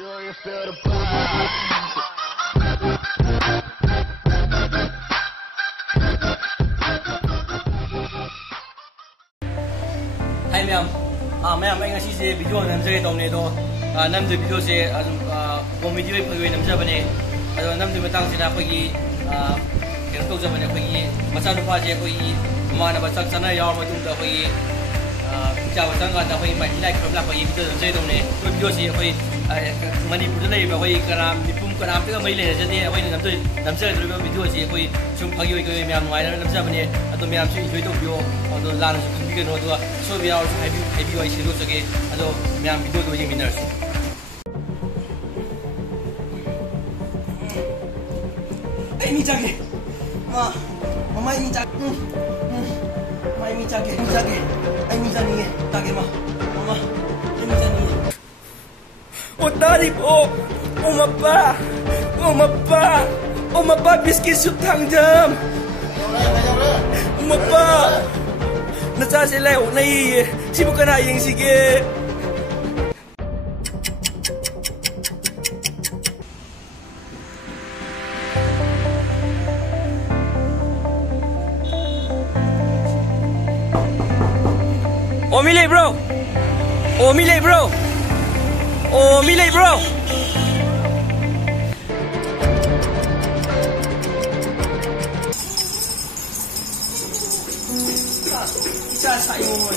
sure you feel the vibe. Hi Mayam, Mayam anh ngasih saya video nam saya tahu ni tu, nam tu video saya video pergi nam saya bani, ada nam tu metang saya pergi, yang tu saya bani pergi, macam tu aja pergi, mana macam sana yaorabasu tu pergi, jauh sangat tu pergi macam ni kerana pergi video nam saya tahu ni, video saya pergi Manipur tu lagi pergi kerana Nipum kerana tu kan boleh jadi pergi nam saya tu video saya pergi cuma pergi pergi Mayam nam saya bani, atau Mayam saya itu video atau lalu bikin tu soiba harus heijaba eisu tu sebagai atau Mayam video tu yang minus. Ini jaga, mama ini jaga, mama ini jaga, ini jaga mama ini jaga. Oh tadi mapa biscuit sutang jam, mapa. Natchari leo nai si bukan ayang sige. Oh milih bro. Saya mau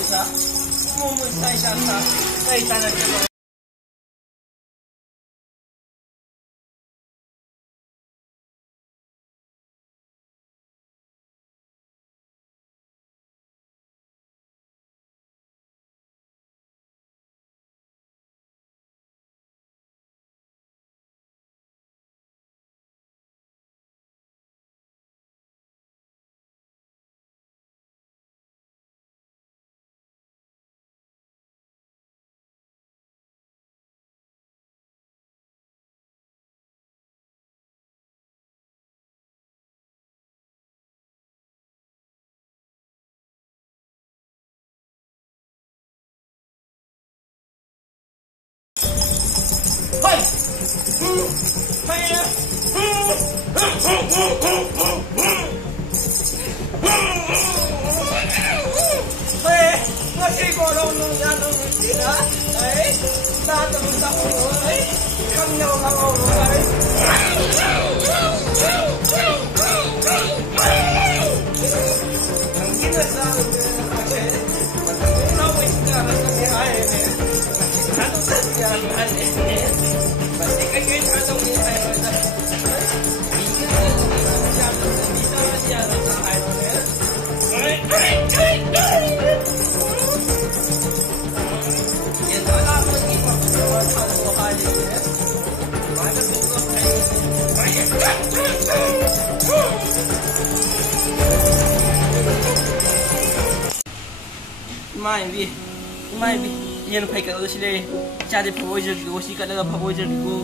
MAIBI yang pakai kat sini cari proposal di sini kat dalam proposal itu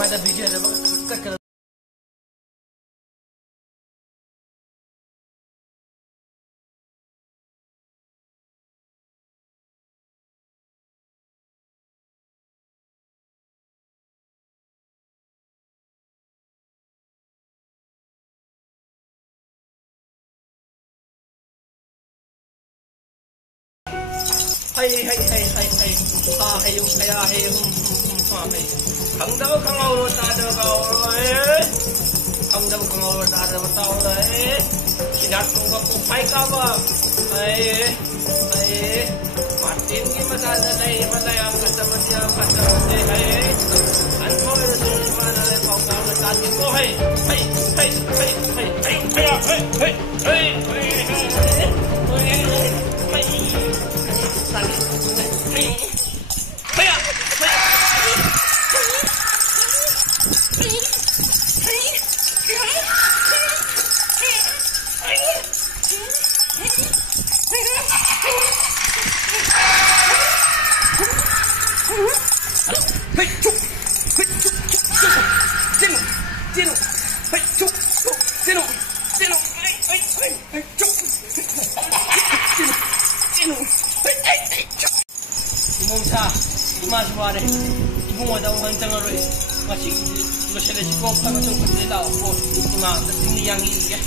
ada video ada kat Hey, Hangdao kangau tada kau Hangdao kangau tada batau Sinar tunggu kupai kaba Martin ki masana nai Mayam ketemu dia Anko itu mana le kau tadi ko Hey, ꯋꯥꯈꯜ ꯆꯪꯉꯔꯣꯏ ꯉꯁꯤꯒꯤꯗꯤ ꯂꯣꯏꯁꯤꯜꯂꯁꯤꯀꯣ ꯈꯔ ꯃꯇꯨꯡ ꯐꯖꯅ ꯂꯥꯛꯑꯣꯀꯣ ꯏꯃꯥꯡꯗ ꯆꯤꯡꯅꯤ ꯌꯥꯡꯉꯤꯒꯦ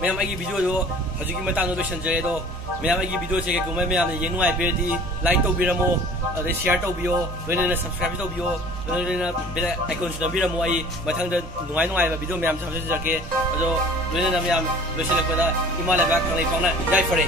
Mayam aigi video do haju ki matang do shanjare do mayam aigi video che ke kumai mayam ne yeng nuai be di like to biramo ade share to bio loina subscribe to bio loina bell icon na biramo ai mathang da nuai ba video mayam samse jake ado loina mayam lo selek pada imala ba khang lai pauna jai fare